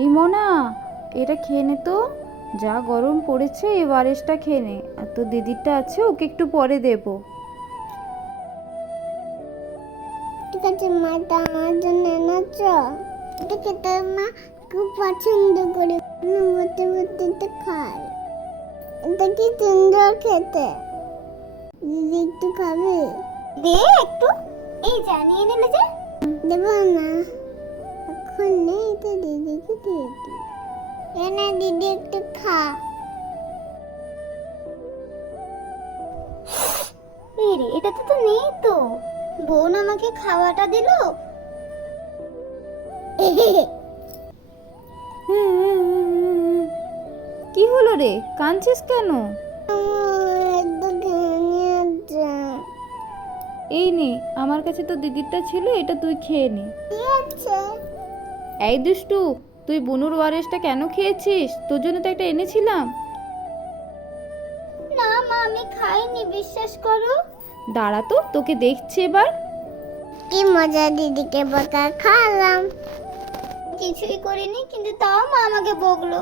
এই মনা এটা খেয়ে নে তো। যা গরম পড়েছে এই ওয়ারেসটা খেয়ে নে। আর তোর দিদিরটা আছে ওকে একটু পরে দেবো। ঠিক আছে মা এটা আমার জন্য এনেছ? এটা খেতে মা খুব পছন্দ করে। বলতে বলতে তো খাই। এটা কি সুন্দর খেতে? দিদি একটু খাবে? দে একটু। এই জানিয়ে নিলে যে। দেব না। এখন নেই তো দিদিকে দিয়ে দিই এনে দিদি একটু খা। এই রে এটা তো তো নেই তো। বোন আমাকে খাওয়াটা দিল। কি হলো রে? কাঁদছিস কেন? এই নে আমার কাছে তো দিদিরটা ছিল এটা তুই খেয়ে নে। এই দুষ্টু তুই বুনুর ওয়ারেসটা কেন খেয়েছিস? তোর জন্য তো একটা এনেছিলাম। না মা আমি খাইনি বিশ্বাস করো। দাঁড়া তো তোকে দেখছি এবার। কি মজা দিদিকে বকা খাওয়ালাম। কিছুই করিনি কিন্তু তাও মা আমাকে বকলো।